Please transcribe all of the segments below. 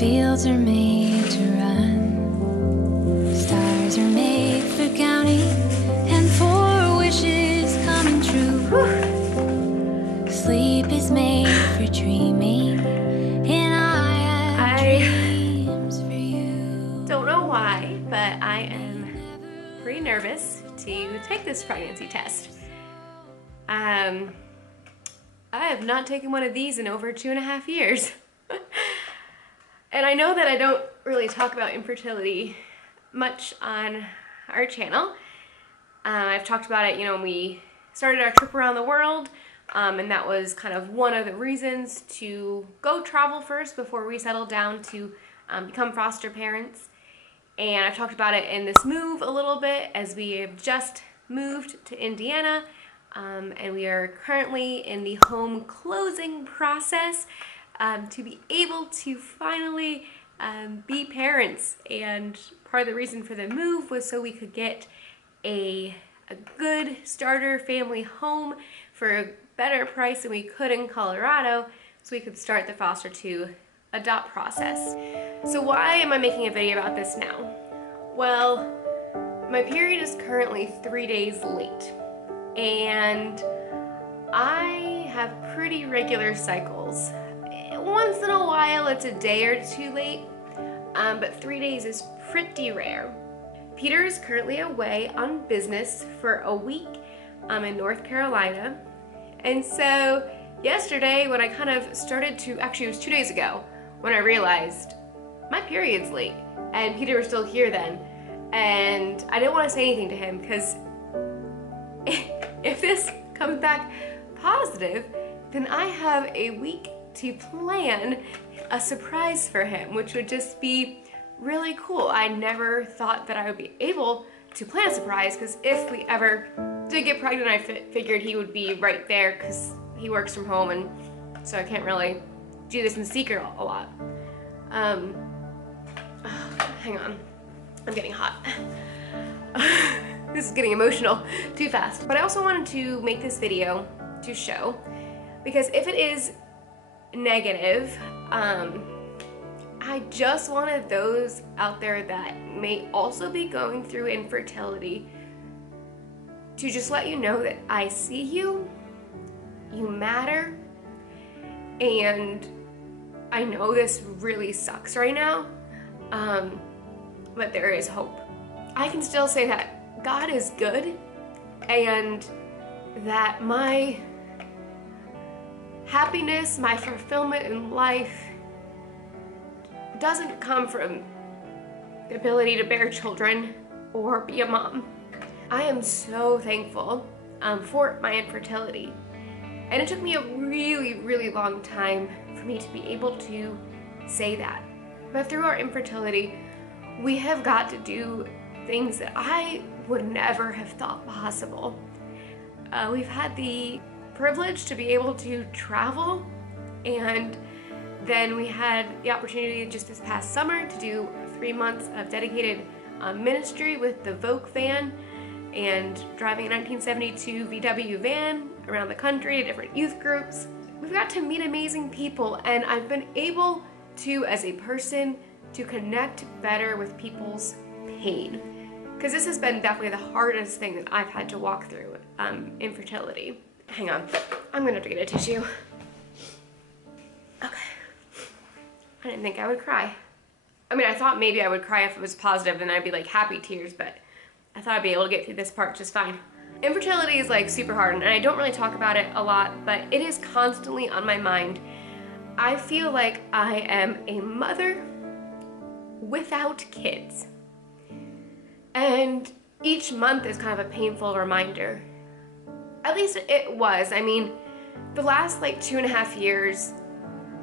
fields are made to run, stars are made for counting, and for wishes coming true. Sleep is made for dreaming, and I have dreams for you. Don't know why, but I am pretty nervous to take this pregnancy test. I have not taken one of these in over 2.5 years. And I know that I don't really talk about infertility much on our channel. I've talked about it, when we started our trip around the world, and that was kind of one of the reasons to go travel first before we settled down to become foster parents. And I've talked about it in this move a little bit, as we have just moved to Indiana, and we are currently in the home closing process to be able to finally be parents. And part of the reason for the move was so we could get a good starter family home for a better price than we could in Colorado, so we could start the foster to adopt process. So why am I making a video about this now? Well, my period is currently 3 days late, and I have pretty regular cycles. Once in a while it's a day or two late, but 3 days is pretty rare. Peter is currently away on business for a week in North Carolina, and so yesterday when I kind of started to, actually it was 2 days ago, when I realized my period's late and Peter was still here then, and I didn't want to say anything to him because if this comes back positive, then I have a week to plan a surprise for him, which would just be really cool. I never thought that I would be able to plan a surprise, because if we ever did get pregnant, I figured he would be right there because he works from home, and so I can't really do this in secret a lot. Hang on, I'm getting hot. This is getting emotional too fast. But I also wanted to make this video to show, because if it is negative, I just wanted those out there that may also be going through infertility to just let you know that I see you, you matter, and I know this really sucks right now, but there is hope. I can still say that God is good, and that my happiness, my fulfillment in life doesn't come from the ability to bear children or be a mom. I am so thankful for my infertility, and it took me a really, really long time for me to be able to say that. But through our infertility, we have got to do things that I would never have thought possible. We've had the privilege to be able to travel, and then we had the opportunity just this past summer to do 3 months of dedicated ministry with the Vogue van, and driving a 1972 VW van around the country to different youth groups. We've got to meet amazing people, and I've been able to, as a person, to connect better with people's pain. Because this has been definitely the hardest thing that I've had to walk through, infertility. Hang on, I'm gonna have to get a tissue. Okay. I didn't think I would cry. I mean, I thought maybe I would cry if it was positive and I'd be like happy tears, but I thought I'd be able to get through this part just fine. Infertility is like super hard, and I don't really talk about it a lot, but it is constantly on my mind. I feel like I am a mother without kids. And each month is kind of a painful reminder. At least it was. I mean, the last like 2.5 years,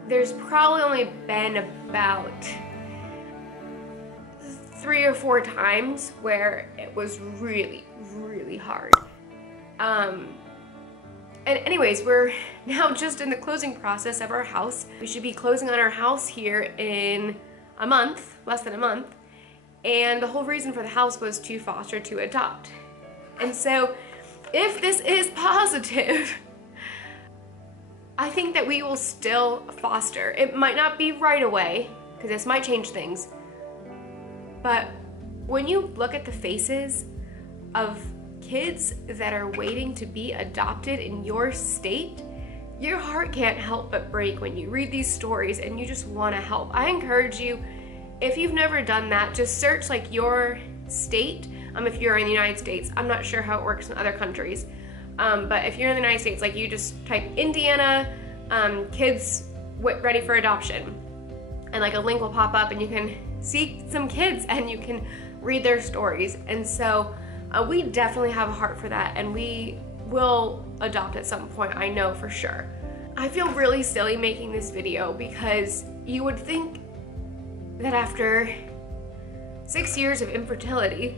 there's probably only been about 3 or 4 times where it was really, really hard. And anyways, we're now just in the closing process of our house. We should be closing on our house here in a month, less than a month. And the whole reason for the house was to foster to adopt. And so if this is positive, I think that we will still foster. It might not be right away, because this might change things. But when you look at the faces of kids that are waiting to be adopted in your state, your heart can't help but break when you read these stories and you just want to help. I encourage you, if you've never done that, just search like your state. If you're in the United States, I'm not sure how it works in other countries, but if you're in the United States, like you just type Indiana, kids ready for adoption, and like a link will pop up and you can see some kids and you can read their stories. And so we definitely have a heart for that, and we will adopt at some point, I know for sure. I feel really silly making this video because you would think that after 6 years of infertility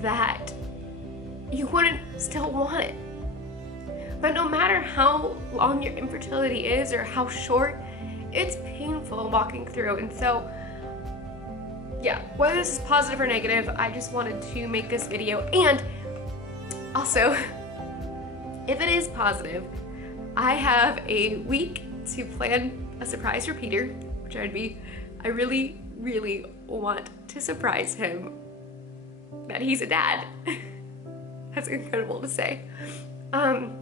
that you wouldn't still want it. But no matter how long your infertility is or how short, it's painful walking through. And so, yeah, whether this is positive or negative, I just wanted to make this video. And also, if it is positive, I have a week to plan a surprise for Peter, which I really, really want to surprise him that he's a dad. That's incredible to say. And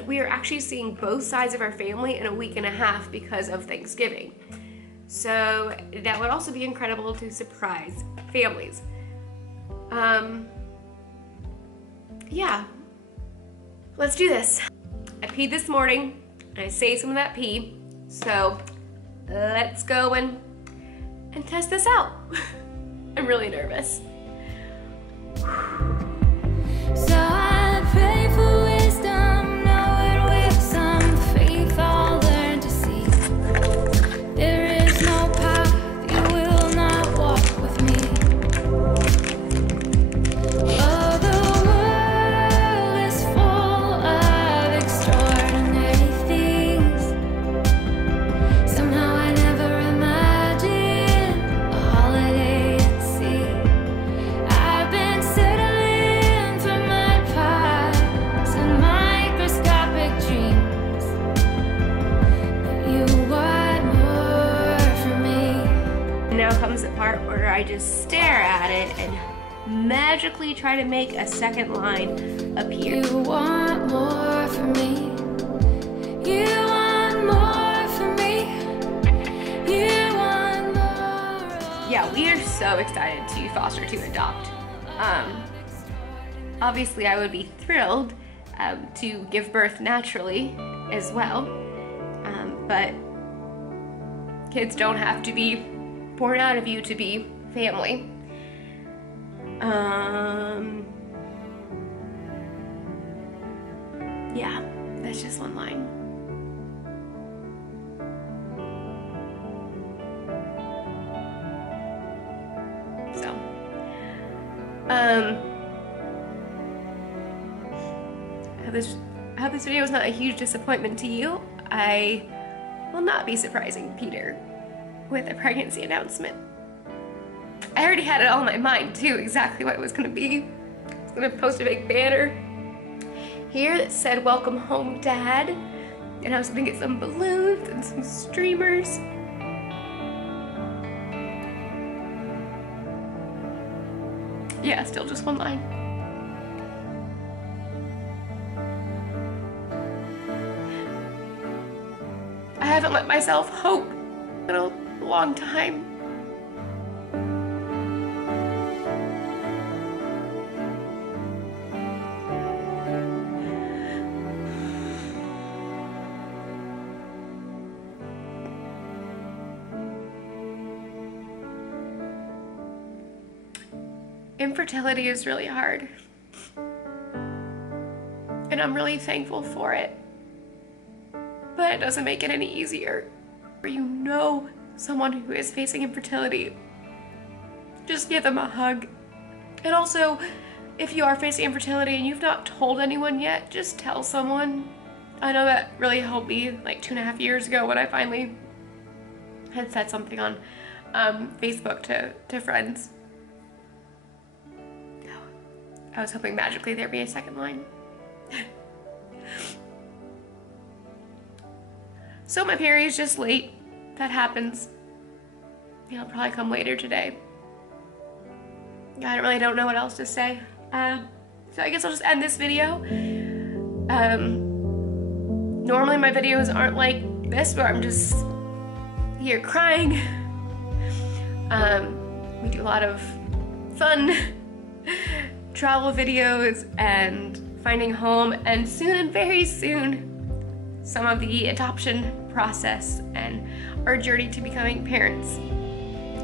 we are actually seeing both sides of our family in a week and a half because of Thanksgiving. So that would also be incredible to surprise families. Yeah, let's do this. I peed this morning and I saved some of that pee. So let's go and test this out. I'm really nervous. So I pray for wisdom, knowing with some faith I'll learn to see. There is no path you will not walk with me. Oh, the world is full of extraordinary things. Somehow I never imagined a holiday at sea. I've been settling for my past and microscopic dreams, but you want more from me. Now comes the part where I just stare at it and magically try to make a second line appear. You want more from me. You want more from me. You want more. Yeah, we are so excited to foster to adopt. Obviously I would be thrilled to give birth naturally as well, but kids don't have to be born out of you to be family. Yeah, that's just one line. So, I hope this video is not a huge disappointment to you. I will not be surprising Peter with a pregnancy announcement. I already had it all in my mind too, exactly what it was gonna be. I was gonna post a big banner here that said, "Welcome home, Dad." And I was gonna get some balloons and some streamers. Yeah, still just one line. I haven't let myself hope in a long time. Infertility is really hard, and I'm really thankful for it, but it doesn't make it any easier. Or you know someone who is facing infertility, just give them a hug. And also, if you are facing infertility and you've not told anyone yet, just tell someone. I know that really helped me like 2.5 years ago when I finally had said something on Facebook to friends. I was hoping magically there'd be a second line. So my period's just late. That happens. Yeah, I'll probably come later today. I really don't know what else to say. So I guess I'll just end this video. Normally my videos aren't like this, where I'm just here crying. We do a lot of fun travel videos and finding home, and soon, very soon, some of the adoption process and our journey to becoming parents,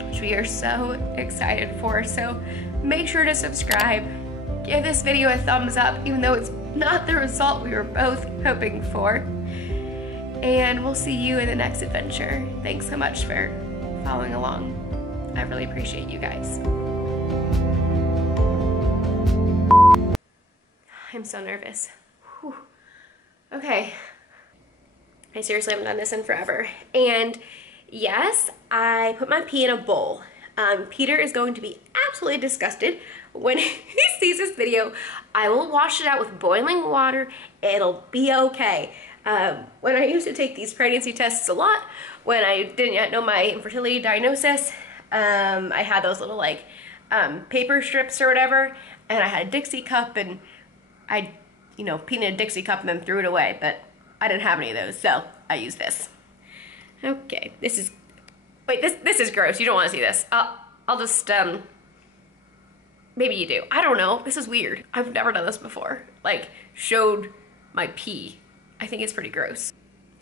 which we are so excited for. So make sure to subscribe, give this video a thumbs up, even though it's not the result we were both hoping for, and we'll see you in the next adventure. Thanks so much for following along. I really appreciate you guys. I'm so nervous. Whew. Okay. I seriously haven't done this in forever. And yes, I put my pee in a bowl. Peter is going to be absolutely disgusted when he sees this video. I will wash it out with boiling water. It'll be okay. When I used to take these pregnancy tests a lot, when I didn't yet know my infertility diagnosis, I had those little like paper strips or whatever, and I had a Dixie cup, and I, peed in a Dixie cup and then threw it away, but I didn't have any of those, so I used this. Okay, this is gross. You don't want to see this. I'll just, maybe you do. I don't know. This is weird. I've never done this before. Like, showed my pee. I think it's pretty gross.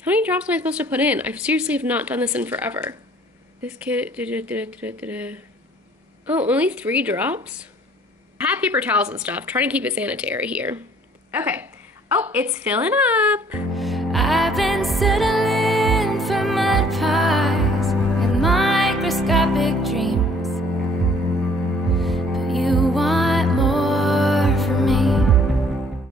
How many drops am I supposed to put in? I seriously have not done this in forever. This kid, oh, only 3 drops? I have paper towels and stuff. Trying to keep it sanitary here. Okay. Oh, it's filling up.